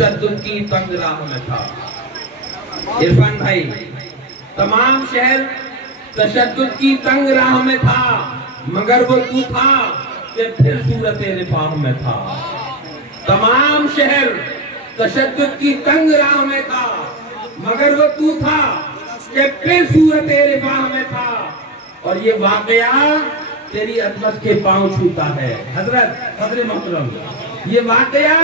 तशद्दुद की तंग राह में था। इरफान भाई, तमाम शहर तशद्दुद की तंग राह में था, मगर वो तू था कि फिर सूरत रिफाह में था। तमाम शहर तशद्दुद की तंग राह में था, मगर वो तू था कि फिर सूरत रिफाह में था। और ये वाकया तेरी अजमत के पांव छूता है। हजरत मोहतरम, ये वाकया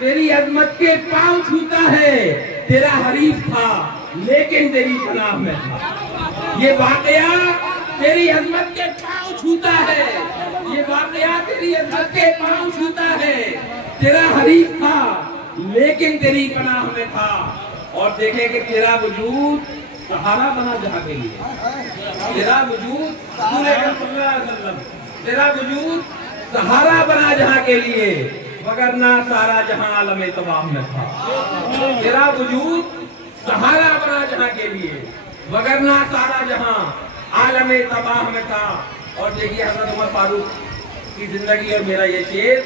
तेरी अजमत के पांव छूता है। तेरा हरीफ था लेकिन तेरी पनाह में था। ये वाकया तेरी अजमत के पांव छूता है। ये वाकया तेरी अजमत के पांव छूता है। तेरा हरीफ था लेकिन तेरी पनाह में था। और देखे कि तेरा वजूद सहारा बना जहां के लिए। तेरा वजूद तेरा वजूद सहारा बना जहां के लिए, मगर ना सारा जहां आलम तबाह में था। तेरा वजूद सहारा बना जहां के लिए, मगर ना सारा जहां आलम तबाह में था। और देखिए हज़रत उमर फारूक की जिंदगी और मेरा ये शेर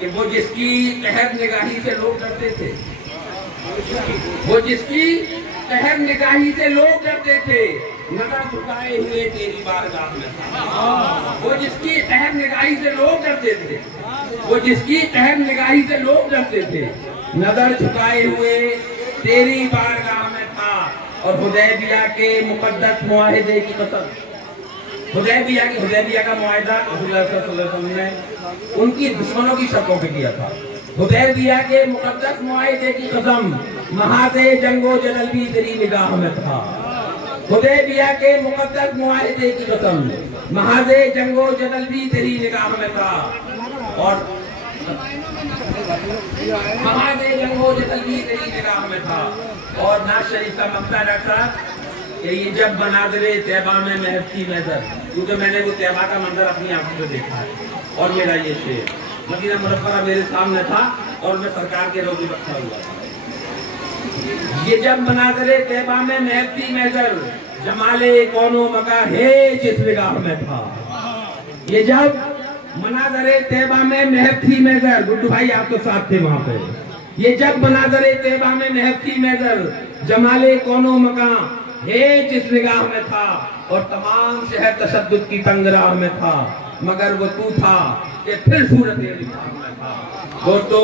कि वो जिसकी कहर निगाही से लोग डरते थे, वो जिसकी कहर निगाही से लोग डरते थे, नजर झुकाए हुए तेरी बारगाह में था। वो जिसकी कहर निगाही से लोग डरते थे, वो जिसकी कहर निगाही से लोग डरते थे, नजर झुकाए हुए तेरी बारगाह में था। और हुदैबिया के मुकद्दस मुआहिदे की कसम, हुदैबिया का मुआहिदा रसूलुल्लाह सल्लल्लाहु अलैहि वसल्लम ने उनकी दुश्मनों की शर्तों पे किया था। हुदैबिया के मुकद्दस मुआहिदे की कसम, महाज़े जंगो जदल भी तेरी निगाह में था। हुदैबिया के मुकद्दस मुआहिदे की कसम, महाज़े जंगो जदल भी तेरी निगाह में था। और महाज़े जंगो जदल भी तेरी निगाह में था। और नाज शरीफ का मक्ता डॉक्टर कि ये जब मनाज़िरे तैबा में महफती नजर, क्योंकि मैंने वो तैबा का मंजर अपनी आंखों से देखा है। और मेरा ये शेर मदीना मुनव्वरा मेरे सामने था और मैं सरकार के रोज़े बैठा हुआ था। ये जब मनाज़िरे तैबा में महफती नजर, जमाले कौनो मका है जिस निगाह में था। ये जब मनाज़िरे तैबा में महफती नजर, गुड्डू भाई आप तो साथ थे वहां पे। ये जब मनाज़िरे तैबा में महफती नजर, जमाले कौनो मका है जिस निगाह में था। और तमाम शहर तशद्दुद की तंग राह में था, मगर वो तू था कि फिर सूरत रिफाह में था। दोस्तों,